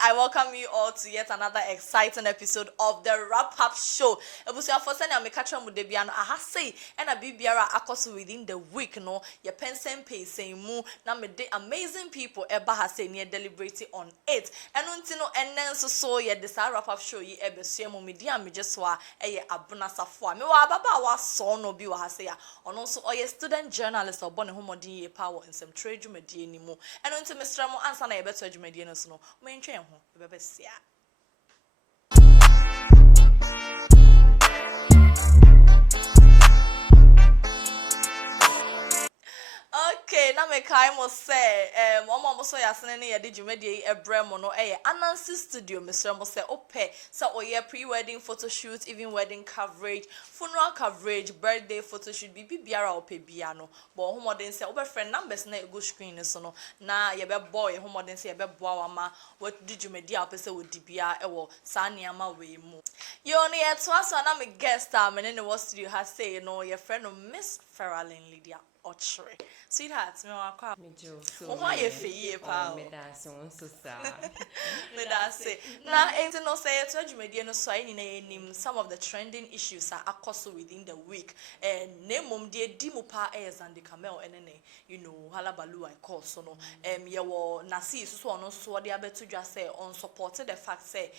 I welcome you all to yet another exciting episode of the wrap-up show. Ebusia for send am catch am de bia no aha say and a bibiara akoso within the week no your pension pay say mu na me de amazing people eba ha say near deliberate on it. And unti no enen so ye the wrap-up show yi ebesua mu me dia me jeso a eye abuna safo a me wa baba wa so no bi wa ha say a ono so oye student journalist obone homodin ye power in some trade dwumadi ni mu. And unti Mr. Mo answer na ye beto dwumadi no so no mentwe ho bebesia. Okay, na me kai mo say mo so yasene ne ye de dwumadi ebremo no Anansi studio Mr. Mo say ope say oye pre-wedding photo shoot, even wedding coverage, funeral coverage, birthday photo shoot biara ope bia no but homodin say obe friend numbers na go screen so no na ye be boy homodin say ye be boa wa ma what did dwumadi a pese wo dibia ewo sa niama we mu yo ne ye to aso na me guest me ne wo studio ha say no your friend Miss Feralyn Lydia Ochre. Sweetheart, me wakwa. Me jo. So. Why you feel pa? Me da so sa. Me da say. Na enti no say to adwumadi no so ayi na enim some of the trending issues are akoso within the week. Nemom de di mu pa Xandy Kamel enene, you know, halabalu I call so no. Ye wo nasi so ono so de abeto dwa say on supported the fact say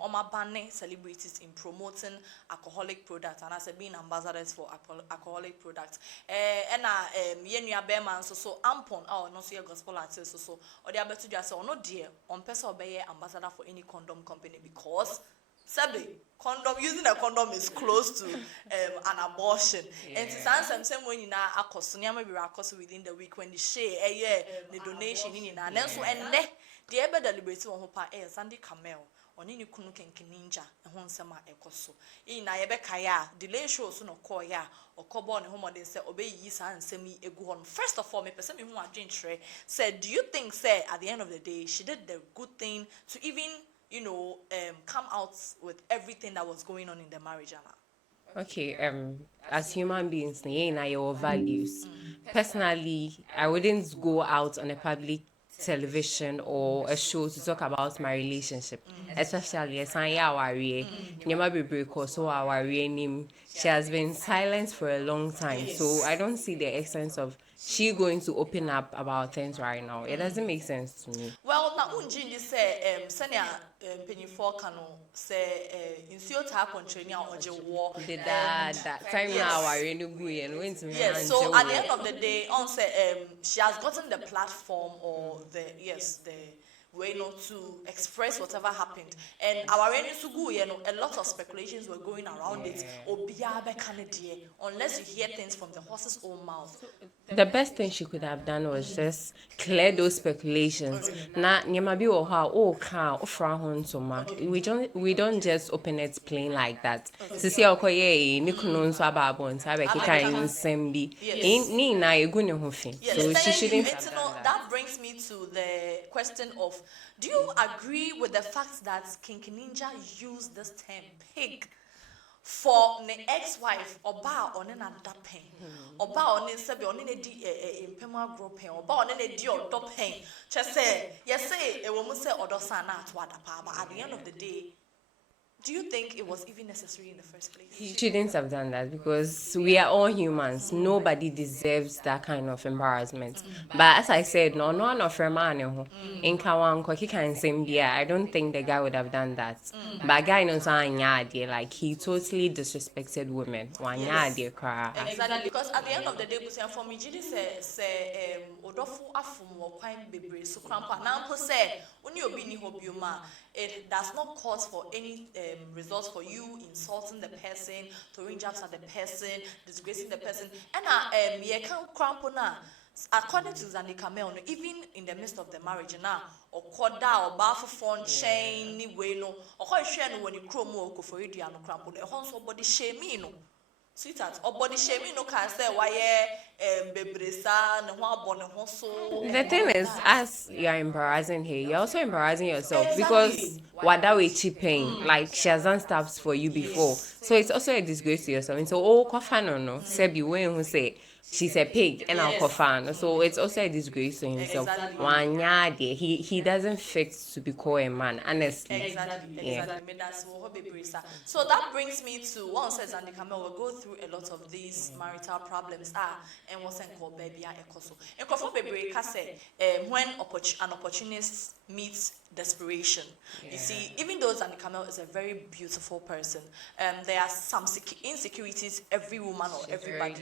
oma banning celebrities in promoting alcoholic products and as being ambassadors for alcoholic products. Ye nua be man so ampon no so gospel artist so or the abeto just say no dear on person obey ambassador for any condom company because sabi condom using a condom is close to an abortion. And it's same when you na akoso niam be akoso within the week when the share the donation in na then so and the ebe deliberate won ho pa Xandy Kamel oni ni kunu kenkeninja ho nsema ekoso na ye be kaya delay show so no call ya okobo ne homodin say obeyi sa nsem yi egu hon. First of all me person me hu adwentre said, do you think say at the end of the day she did the good thing to even come out with everything that was going on in the marriage? Okay, as human beings, your values. Personally, I wouldn't go out on a public television or a show to talk about my relationship, especially as I she has been silent for a long time, so I don't see the essence of she going to open up about things right now. It doesn't make sense to me. Well, na unji say senior penifo kanu say insio ta kontreni a oje wo that time now I no go and went to yes, so at the end of the day on say she has gotten the platform or the way not to express whatever happened, and our a lot of speculations were going around it. Unless you hear things from the horse's own mouth. The best thing she could have done was just clear those speculations. Na nyamabi wo ha o ka ofra ho ntoma. We don't just open it plain like that. Sisi okoye ni kunu nso ababo nta be kika nsem bi. Ni na egu ne ho fi. So she shouldn't have done that. That brings me to the question of, do you agree with the fact that King Ninja used this term pig for the ex-wife oba on another pen oba on sebi on di impema group pen oba on di odo pen just say yes say e wo mu say odo san na to adapa but at the end of the day, do you think it was even necessary in the first place? He shouldn't have done that because we are all humans. Nobody deserves that kind of embarrassment. But as I said, no one of man in Kawan I don't think the guy would have done that. But guy knows like he totally disrespected women. Exactly, because at the end of the day, for me, Jidi say odofu afumu kwine bebre so krampa na mpo say oni obi ni hobioma. It does not cause for any results for you insulting the person, throwing jabs at the person, disgracing the person. And ye can crampo na. According to Xandy Kamel, even in the midst of the marriage now, or koda or bafu phone chain ni way no, or how share no when you chromo ko for you no crampo, the whole body shame no. Sweetheart, or body shaming no can say why bebresa no one born so. The thing is, as you're embarrassing her, you're also embarrassing yourself because what that way cheaping, like she has done stuff for you before. So it's also a disgrace to yourself. And so, oh, no, Sebi, when who say she's a pig and I'll fan. So it's also a disgrace to himself. Exactly. He doesn't fit to be called a man, honestly. Exactly. So that brings me to one says and the Kamel will go through a lot of these marital problems. And what's called baby ekoso. And for baby say when an opportunist meets desperation. You see, even though Xandy Kamel is a very beautiful person, there are some insecurities every woman or everybody.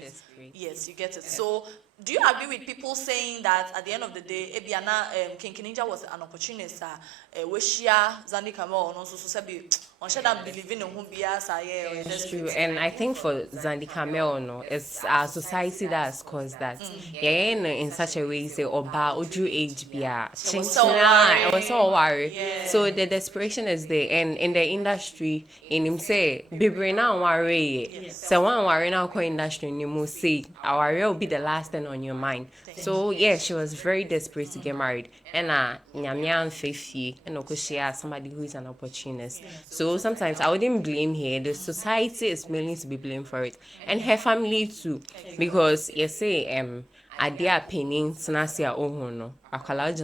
Yes, you get it. So do you agree with people saying that at the end of the day, Ebiana King Ninja was an opportunist? Weshia Xandy Kamel also sabi on should believe in whom bias That's true, and I think for Xandy Kamel, no, it's our society that has caused that. Yeah, in such a way, say oba oju age bia, I was so worried. So the desperation is there, and in the industry, in him say, "Bibre na worry." So one worry now, co industry, you must say, our will be the last thing on your mind. So yeah, she was very desperate to get married, and nyamia fefi, and okoshia somebody who is an opportunist. So sometimes I wouldn't blame her. The society is mainly to be blamed for it, and her family too, because you say adia penny sinasia ohono akwala.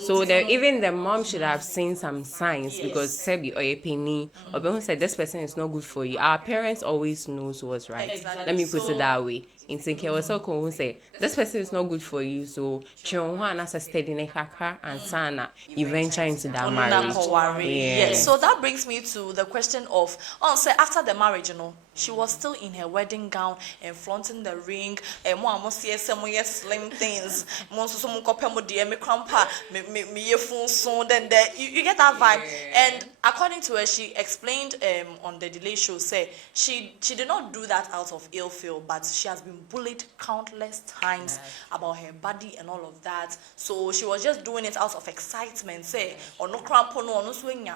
So even the mom should have seen some signs because sebi or a penny or who said this person is not good for you. Our parents always knows what's right. Let me put it that way. In thinking was so cool who say this person is not good for you, so chionwa as a steady nekaka and sana venture into that marriage. Yes. So that brings me to the question of say after the marriage, she was still in her wedding gown and flaunting the ring and more slim things. Then you get that vibe. And according to her, she explained on the Delay show, say she did not do that out of ill feel, but she has been bullied countless times about her body and all of that. So she was just doing it out of excitement, say or no crampo no swing.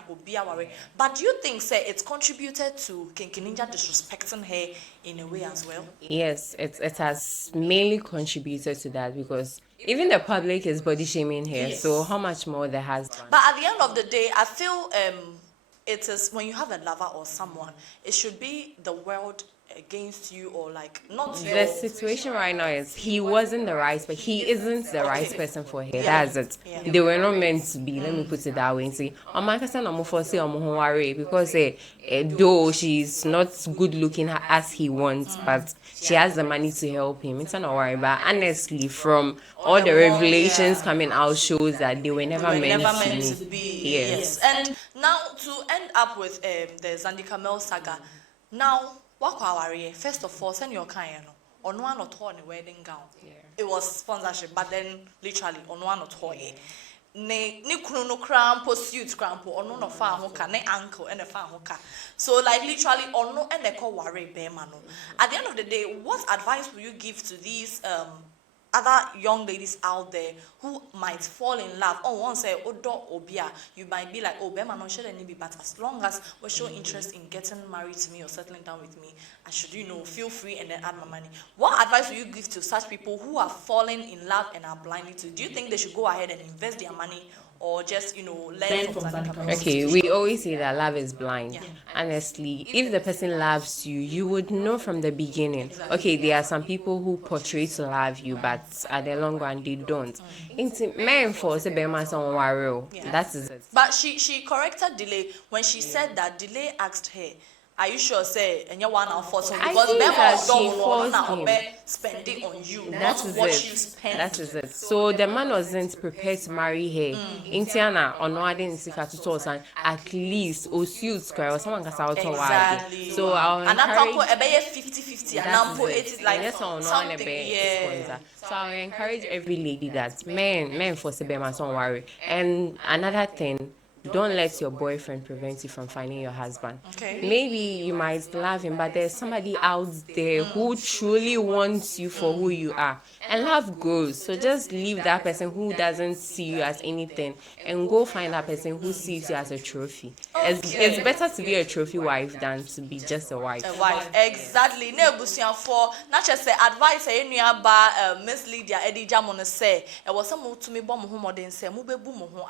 But do you think say it's contributed to Kinky Ninja disrespecting her in a way as well? Yes, it has mainly contributed to that because even the public is body shaming her. So how much more there has. But at the end of the day, I feel it is when you have a lover or someone, it should be the world against you or like not The situation right now is he wasn't the right, but he isn't the right person for her. That's it. They were not meant to be. Let me put it that way and say, "Oh my cousin, I'm for say I'm worry because though she's not good looking as he wants, but she has the money to help him. It's not worry." But honestly, from all the revelations coming out, shows that they were never meant to be. Yes. And now to end up with the Xandy Kamel saga, now. First of all, send your kind on one or two on a wedding gown. It was sponsorship, but then literally on one or two. Ne no crampo suit crampo or no fa hoka ne ankle and a fa hoka. So like literally or no and they call worry bear mano. At the end of the day, what advice will you give to these other young ladies out there who might fall in love? Oh, one say, oh, obia, you might be like, oh, Bema, no, should any be, but as long as we show interest in getting married to me or settling down with me, I should, feel free and then add my money. What advice will you give to such people who are falling in love and are blinded to? Do you think they should go ahead and invest their money or just, learn from Xandy? Okay, we always say that love is blind. Honestly, if the person loves you, you would know from the beginning. Okay, there are some people who portray to love you, but at the long run, they don't. Men for that is it. But she corrected Delay when she said that Delay asked her, are you sure say and you want to force him because don't spend it on you. That is it. That is it. So the man wasn't prepared to marry her. Intiana or no, I didn't see her to talk and at least or suits or someone can out exactly. So I'll encourage and a 50-50 and it is like something. So I encourage every lady that men for Sebema don't worry. And another thing, don't let your boyfriend prevent you from finding your husband. Okay. Maybe you might love him, but there's somebody out there who truly wants you for who you are. And love grows. So just leave that person who doesn't see you as anything and go find that person who sees you as a trophy. Okay. It's better to be a trophy wife than to be just a wife. A wife, exactly. Nebusian for not just say advice Miss Lydia Eddie Jamon say it was some to me bomb home or say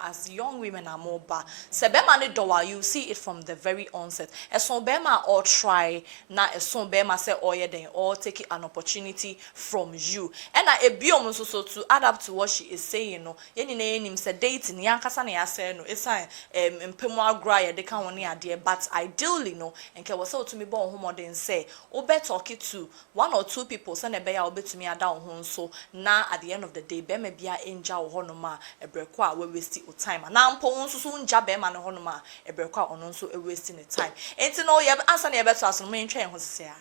as young women are more bad. doa se bema ne doa you see it from the very onset eson bema or try na eson bema say oyeden or take an opportunity from you and na ebiom so to add up to what she is saying no yeni na yenim say dating yankasa na ya say no esan mpemu agro ya de kan woni ade but ideally no enke wo say otumi bo ho modern say obe talk it to one or two people say na be ya obetumi ada ho nso na at the end of the day be ma bia enja wo ho no ma ebreko a we waste o time na mpo nso so nja be ma no ho no ma ebreko a ono nso e waste ne time enti no ye answer na ye beto aso no me ntwen ho sese a.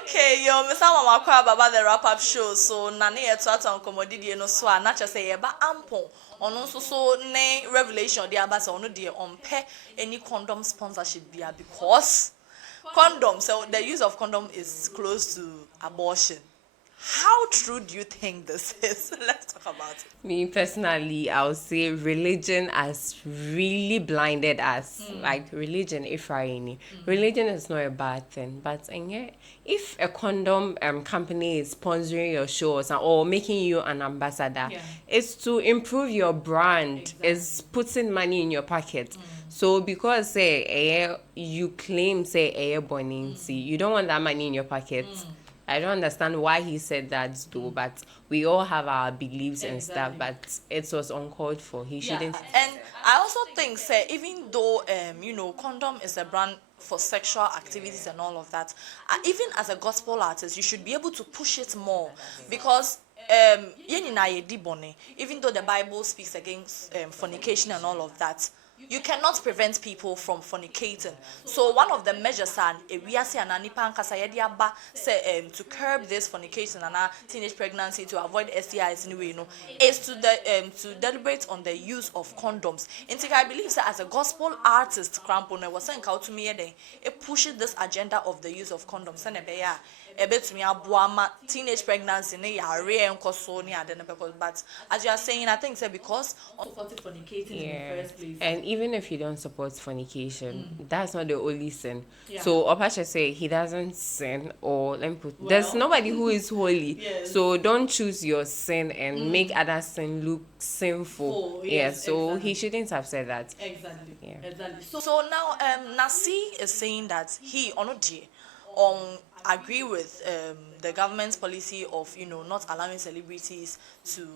Okay, yo, Mr. Mama Kwa Baba the wrap-up show. So, nani yetu ata nkomodidi no so a na chese yeba ampo. Ono so ne revelation dia ba se ono de ompe any condom sponsorship bia because condom, so the use of condom is close to abortion. How true do you think this is? Let's talk about it. Me personally, I would say religion has really blinded us. Like religion, if religion is not a bad thing, but if a condom company is sponsoring your shows or making you an ambassador, it's to improve your brand. Exactly. It's putting money in your pocket. So because say you claim say you don't want that money in your pocket. I don't understand why he said that though, but we all have our beliefs and stuff, but it was uncalled for. He shouldn't. And I also think, say, even though, condom is a brand for sexual activities and all of that, even as a gospel artist, you should be able to push it more because even though the Bible speaks against fornication and all of that, you cannot prevent people from fornicating. So one of the measures to curb this fornication and teenage pregnancy to avoid STIs anyway, is to deliberate on the use of condoms. And I believe that as a gospel artist, Krampone was saying to me, it pushes this agenda of the use of condoms. Teenage pregnancy but as you are saying, I think because fornicating in the first place. And even if you don't support fornication, that's not the only sin. So Opasha say he doesn't sin, or there's nobody who is holy. So don't choose your sin and make other sin look sinful. So exactly. He shouldn't have said that. Exactly. So now Nasi is saying that he agree with the government's policy of not allowing celebrities to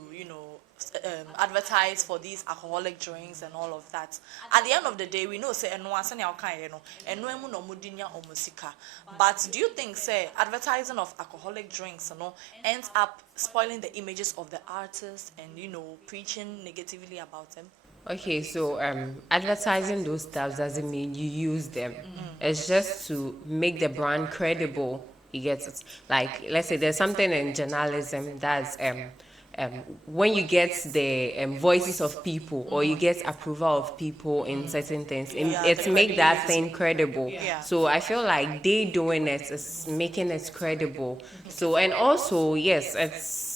advertise for these alcoholic drinks and all of that. At the end of the day, we know say but do you think say advertising of alcoholic drinks ends up spoiling the images of the artists and preaching negatively about them? Okay, so advertising those stuff doesn't mean you use them. It's just to make the brand credible. You get it? Like, let's say there's something in journalism that's when you get the voices of people or you get approval of people in certain things, it's make that thing credible. So I feel like they doing it is making it credible. So, and also, yes, it's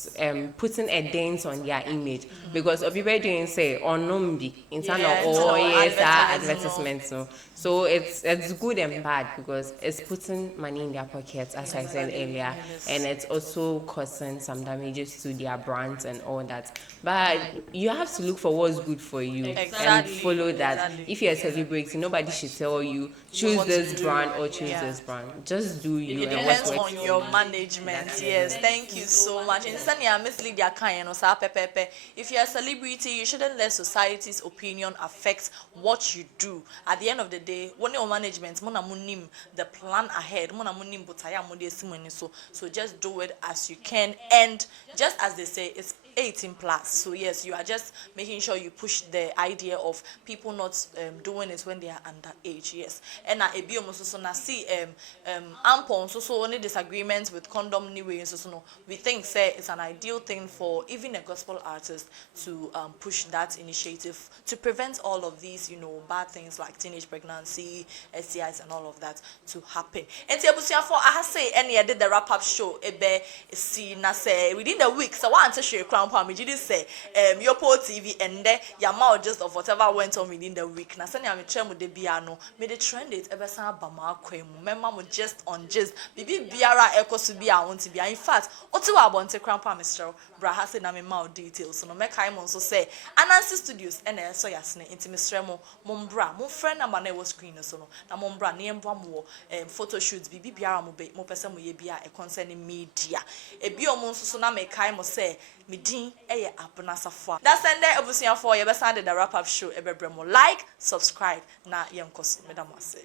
putting a dent on their image because people doing say numbi in terms of advertisements. So it's good and bad because it's putting money in their pockets, as I said earlier, and it's also causing some damages to their brands and all that. But you have to look for what's good for you and follow that. If you're a celebrity, nobody should tell you choose this brand or choose this brand. Just do you. It depends on your management. Yes, thank you so much. If you're a celebrity, you shouldn't let society's opinion affect what you do. At the end of the day, when your management, the plan ahead, so just do it as you can. And just as they say, it's 18 plus. So yes, you are just making sure you push the idea of people not doing it when they are underage. Yes. And na ebi so na see ampon so only disagreements with condom anyway so no. We think say it's an ideal thing for even a gospel artist to push that initiative to prevent all of these, bad things like teenage pregnancy, STIs and all of that to happen. And I say any I did the wrap up show ebe see na say within the week so I want to share crown Grandpa, me did say, Yopo TV and there, your mouth just of whatever went on within the week. Now, send I'm a trend with the piano, made the trend it ever sang Bama Quem, Memma just on just, Bibi Biara Echo to be, I want to be. In fact, Ottawa want to Grandpa Mr. Braha said, I'm in mouth details. So, no, make I also say, Anansi Studios, and so yasne, into Mr. Mombra, mon friend, and my name was screen so no, na Mombra, name one more, photo shoots, Bibi Biara mo person mo ye bia a concerning media. A bio monso na make I must say, me din eye apenasa fo. That's end there obusia for ye be sande the wrap up show ebebremo. Like, subscribe na yem koso medamase.